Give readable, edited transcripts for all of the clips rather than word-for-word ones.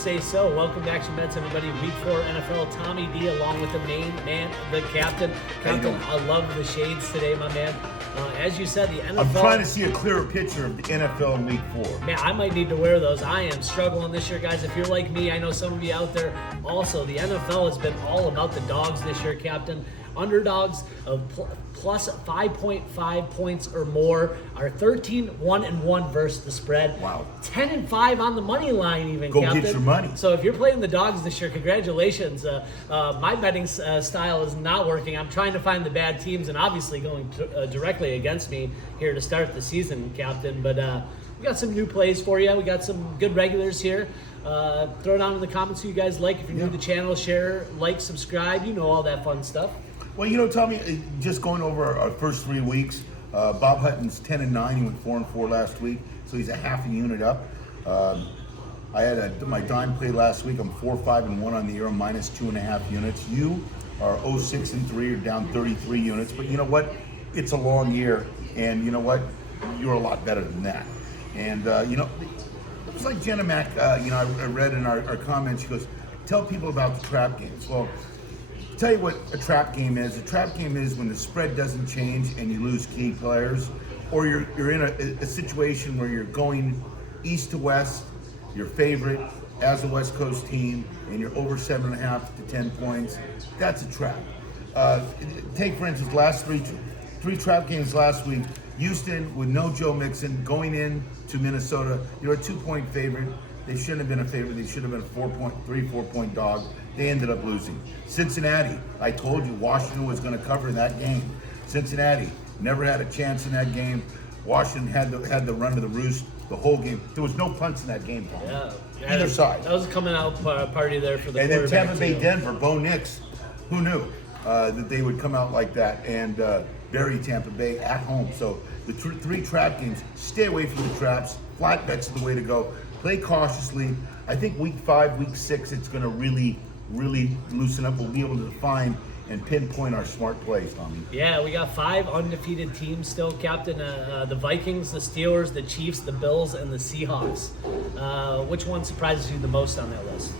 say so. Welcome to Action Bets, everybody. Week 4 NFL. Tommy D along with the main man, the captain. Captain, I love the shades today, my man. As you said, the NFL... I'm trying to see a clearer picture of the NFL in Week 4. Man, I might need to wear those. I am struggling this year, guys. If you're like me, I know some of you out there also. The NFL has been all about the dogs this year, Captain. Underdogs of plus 5.5 points or more are 13-1-1 versus the spread. Wow. 10-5 on the money line, even. Go Captain. get your money. So if you're playing the dogs this year, congratulations. My betting style is not working. I'm trying to find the bad teams and obviously going directly against me here to start the season, Captain. But we got some new plays for you. We got some good regulars here. Throw it down in the comments who you guys like. If you're new to the channel, share, like, subscribe. You know all that fun stuff. Well, you know, Tommy, just going over our first 3 weeks, Bob Hutton's 10-9. He went 4-4 last week, so he's a half a unit up. I had my dime play last week. I'm 4-5-1 on the year. I'm minus 2.5 units. You are 0-6-3. You're down 33 units. But you know what? It's a long year, and you know what? You're a lot better than that. And you know, it was like Jenna Mack. You know, I read in our comments. She goes, "Tell people about the trap games." Well, tell you what a trap game is. A trap game is when the spread doesn't change and you lose key players, or you're in a situation where you're going east to west, your favorite as a West Coast team, and you're over 7.5 to 10 points. That's a trap. Take for instance, last three trap games last week. Houston with no Joe Mixon going in to Minnesota. You're a 2-point favorite. They shouldn't have been a favorite. They should have been a 4-point dog. They ended up losing. Cincinnati, I told you Washington was going to cover that game. Cincinnati never had a chance in that game. Washington had the run of the roost the whole game. There was no punts in that game, Paul. Yeah. Either side. That was a coming out party there for the And then quarterback. Tampa Bay, Denver, Bo Nix, who knew that they would come out like that and bury Tampa Bay at home. So the 3 trap games, stay away from the traps. Flat bets are the way to go. Play cautiously. I think week 5, week 6, it's going to really loosen up. We'll be able to define and pinpoint our smart plays, Tommy. Yeah, we got 5 undefeated teams still, Captain. The Vikings, the Steelers, the Chiefs, the Bills, and the Seahawks. Which one surprises you the most on that list?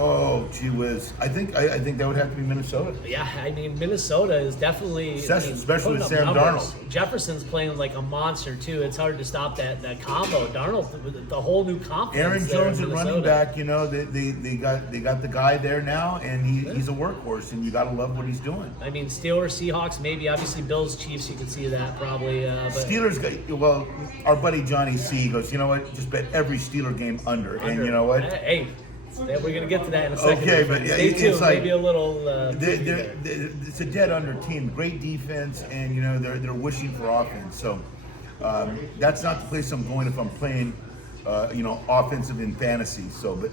Oh, gee whiz. I think that would have to be Minnesota. Yeah, I mean, Minnesota is definitely... Especially with putting Sam up numbers. Darnold. Jefferson's playing like a monster, too. It's hard to stop that combo. Darnold, the whole new confidence. Aaron there Jones in at Minnesota. running back, you know, they got the guy there now, and he's a workhorse, and you got to love what he's doing. I mean, Steelers, Seahawks, maybe. Obviously, Bills, Chiefs, you can see that probably. But Steelers, well, our buddy Johnny C goes, you know what, just bet every Steeler game under. And you know what? Hey, we're going to get to that in a second. Okay, but yeah, Stay tuned. it's like Maybe a little... it's a dead under team. Great defense, and you know they're wishing for offense. So that's not the place I'm going if I'm playing, you know, offensive in fantasy. So, but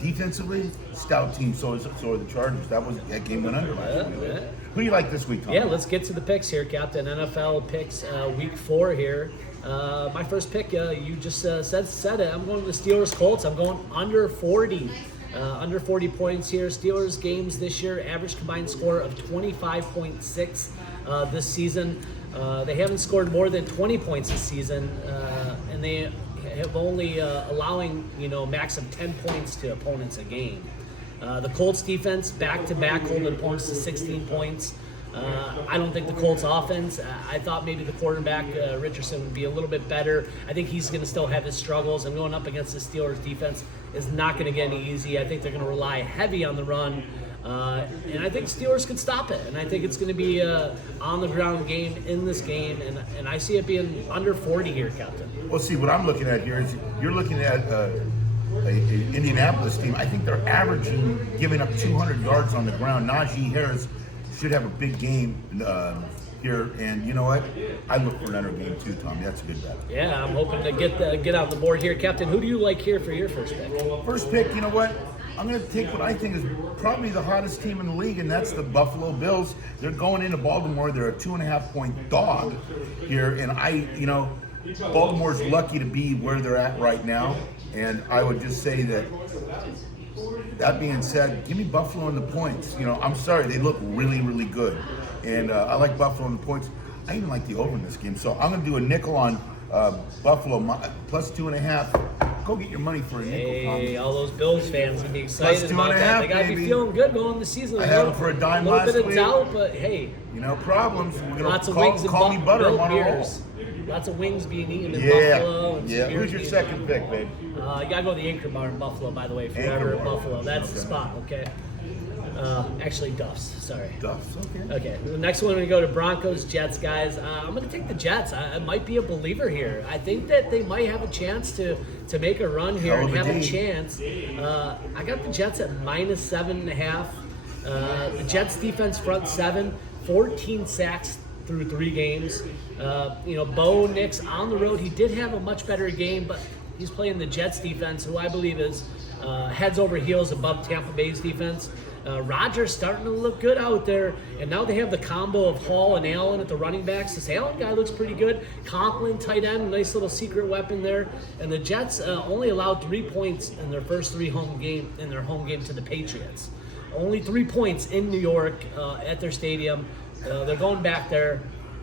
defensively, stout team. So are the Chargers. That game went under last week. Yeah. Who do you like this week, Tom? Yeah, let's get to the picks here, Captain. NFL picks week 4 here. My first pick, you just said it. I'm going to the Steelers Colts. I'm going under 40. Under 40 points here. Steelers games this year, average combined score of 25.6 this season. They haven't scored more than 20 points this season, and they have only allowing, you know, max of 10 points to opponents a game. The Colts defense back-to-back holding opponents to 16 points. I don't think the Colts offense, I thought maybe the quarterback, Richardson, would be a little bit better. I think he's going to still have his struggles, and going up against the Steelers defense is not going to get any easy. I think they're going to rely heavy on the run, and I think Steelers could stop it. And I think it's going to be a on-the-ground game in this game, and I see it being under 40 here, Captain. Well, see, what I'm looking at here is you're looking at a Indianapolis team. I think they're averaging giving up 200 yards on the ground. Najee Harris should have a big game here, and you know what? I look for another game too, Tom. That's a good bet. Yeah, I'm hoping to get on the board here, Captain. Who do you like here for your first pick? First pick, you know what? I'm going to take what I think is probably the hottest team in the league, and that's the Buffalo Bills. They're going into Baltimore. They're a 2.5-point dog here, and Baltimore's lucky to be where they're at right now, and I would just say that. That being said, give me Buffalo in the points. You know, I'm sorry, they look really good, and I like Buffalo in the points. I even like the over in this game, so I'm going to do a nickel on Buffalo plus 2.5 Go get your money for a nickel, Tommy. Hey, all those Bills fans gonna be excited Plus about 2.5, that. They gotta be baby. feeling good going the season. I had them for a dime A last little bit week. of doubt, but hey, You know, problems. We're gonna lots of wings and call me butter. I'm Built on a roll. beers. Lots of wings being eaten in Yeah, Buffalo. And some yeah. beers Who's your being- second pick, babe? You gotta go to the Anchor Bar in Buffalo, by the way, if you're Anchor ever in Bar. Buffalo. That's the Okay. spot, okay? Actually, Duff's. Sorry. Duff's, okay. Okay, the next one we go to Broncos Jets, guys. I'm going to take the Jets. I might be a believer here. I think that they might have a chance to make a run here Hell and of a have a team. chance. I got the Jets at -7.5. The Jets defense front seven, 14 sacks through 3 games. Bo Nix on the road. He did have a much better game, but he's playing the Jets defense, who I believe is heads over heels above Tampa Bay's defense. Rodgers starting to look good out there, and now they have the combo of Hall and Allen at the running backs. This Allen guy looks pretty good. Conklin, tight end, nice little secret weapon there. And the Jets only allowed 3 points in their first 3 home game to the Patriots. Only 3 points in New York at their stadium. They're going back there.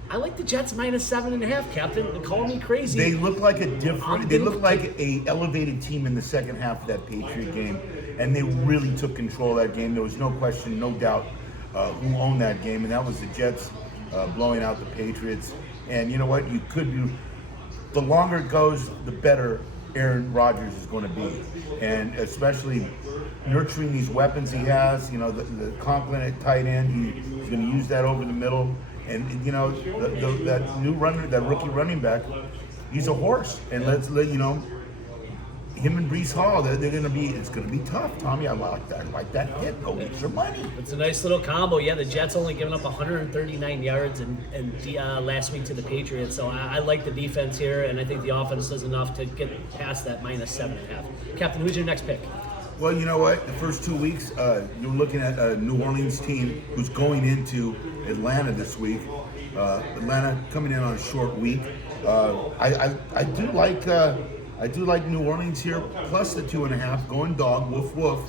I like the Jets -7.5, Captain. Call me crazy. They look like a different. I'm They gonna look like a elevated team in the second half of that Patriot game, and they really took control of that game. There was no question, no doubt, who owned that game, and that was the Jets blowing out the Patriots. And you know what? You could be. The longer it goes, the better Aaron Rodgers is going to be, and especially nurturing these weapons he has. You know, the Conklin at tight end. He's going to use that over the middle. And you know that new runner, that rookie running back, he's a horse. And let's let you know, him and Brees Hall, they're going to be. It's going to be tough, Tommy. I like that. I like that hit. Go get your money. It's a nice little combo. Yeah, the Jets only giving up 139 yards last week to the Patriots. So I like the defense here, and I think the offense does enough to get past that -7.5. Captain, who's your next pick? Well, you know what? The first 2 weeks, you're looking at a New Orleans team who's going into Atlanta this week. Atlanta coming in on a short week. I do like New Orleans here, plus the 2.5, going dog, woof woof.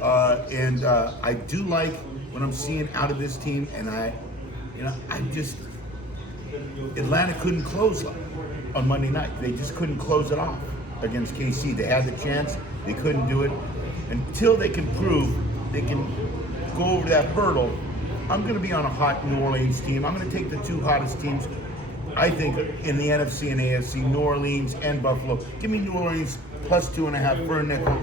And I do like what I'm seeing out of this team, and Atlanta couldn't close on Monday night. They just couldn't close it off against KC. They had the chance, they couldn't do it. Until they can prove they can go over that hurdle, I'm going to be on a hot New Orleans team. I'm going to take the 2 hottest teams, I think, in the NFC and AFC, New Orleans and Buffalo. Give me New Orleans plus 2.5 for a nickel.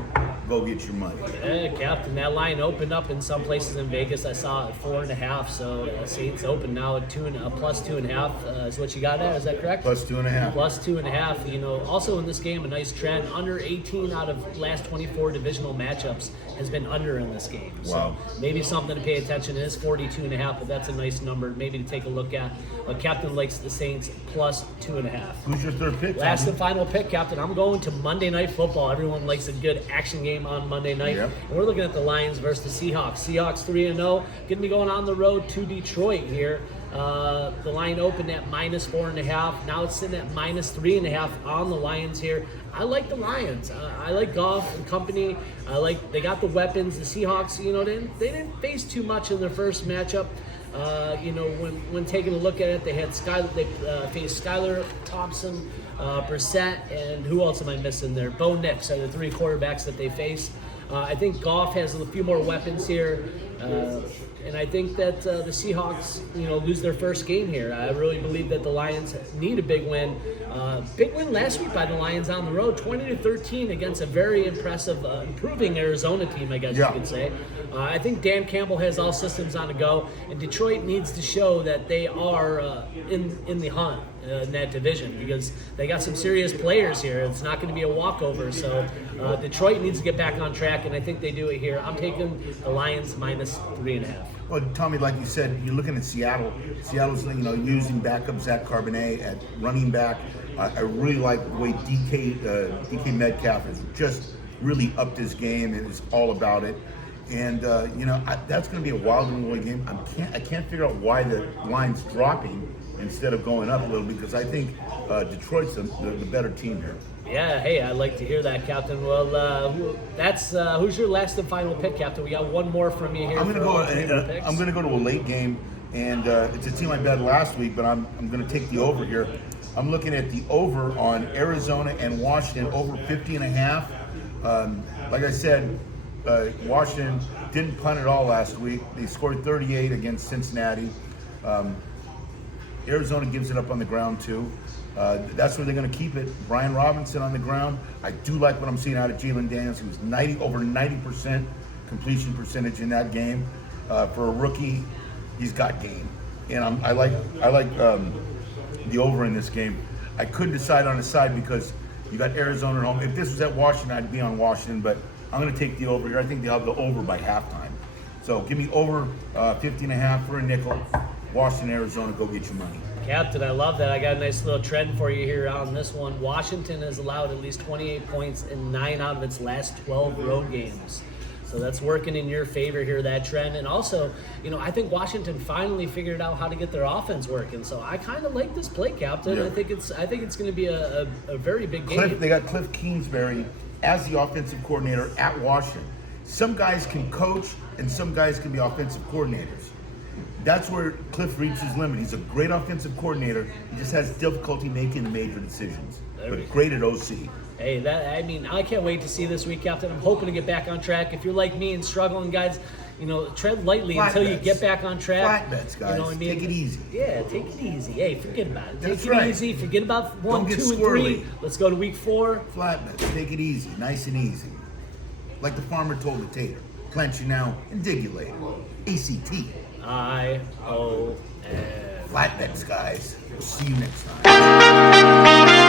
Go get your money. Yeah, Captain, that line opened up in some places in Vegas. I saw it at 4.5, so see it's open now at plus 2.5 is what you got there. Is that correct? Plus 2.5. Plus 2.5. Also in this game, a nice trend. Under 18 out of last 24 divisional matchups has been under in this game. Wow. So maybe something to pay attention to. It is 42.5, but that's a nice number maybe to take a look at. Captain likes the Saints plus 2.5. Who's your third pick, Last Tommy? and final pick, Captain. I'm going to Monday Night Football. Everyone likes a good action game on Monday night. Yep. And we're looking at the Lions versus the Seahawks. Seahawks 3-0. Going to be going on the road to Detroit here. The line opened at -4.5. Now it's sitting at -3.5 on the Lions here. I like the Lions. I like Goff and company. They got the weapons. The Seahawks, they didn't face too much in their first matchup. When taking a look at it, they faced Skylar Thompson, Brissett, and who else am I missing there? Bo Nix are the 3 quarterbacks that they face. I think Goff has a few more weapons here. And I think that the Seahawks, lose their first game here. I really believe that the Lions need a big win. Big win last week by the Lions on the road, 20-13 against a very impressive, improving Arizona team, I guess you could say. I think Dan Campbell has all systems on the go, and Detroit needs to show that they are in the hunt in that division, because they got some serious players here. It's not going to be a walkover, so Detroit needs to get back on track, and I think they do it here. I'm taking the Lions -3.5. Well, Tommy, like you said, you're looking at Seattle. Seattle's, using backup Zach Carbonet at running back. I really like the way DK Metcalf has just really upped his game and is all about it. And that's going to be a wild and woolly game. I can't figure out why the line's dropping instead of going up a little, because I think Detroit's the better team here. Yeah, hey, I'd like to hear that, Captain. Well, that's who's your last and final pick, Captain? We got one more from you here. I'm going to go to a late game, and it's a team I bet last week, but I'm going to take the over here. I'm looking at the over on Arizona and Washington, over 50.5. Like I said, Washington didn't punt at all last week. They scored 38 against Cincinnati. Arizona gives it up on the ground too. That's where they're going to keep it. Brian Robinson on the ground. I do like what I'm seeing out of Jalen Daniels. He was over 90% completion percentage in that game. For a rookie, he's got game. And I like the over in this game. I couldn't decide on a side because you got Arizona at home. If this was at Washington, I'd be on Washington, but I'm going to take the over here. I think they'll have the over by halftime. So give me over 50.5 for a nickel. Washington, Arizona, go get your money. Captain, I love that. I got a nice little trend for you here on this one. Washington has allowed at least 28 points in 9 out of its last 12 road games. So that's working in your favor here, that trend. And also, I think Washington finally figured out how to get their offense working. So I kind of like this play, Captain. Yeah. I think it's going to be a very big game. They got Cliff Kingsbury as the offensive coordinator at Washington. Some guys can coach and some guys can be offensive coordinators. That's where Cliff reached his limit. He's a great offensive coordinator. He just has difficulty making the major decisions. But great at OC. Hey, I can't wait to see this week, Captain. I'm hoping to get back on track. If you're like me and struggling, guys, tread lightly Flat until you bets. get back on track. Flat bets, guys. Take it easy. Yeah, take it easy. Hey, forget about it. That's Take it right. easy. Forget about 1, Don't 2, get and 3. squirrely. Let's go to week 4. Flat bets. Take it easy. Nice and easy. Like the farmer told the tater. Plant you now and dig you later. ACT. ION. Flat bets, guys. We'll see you next time.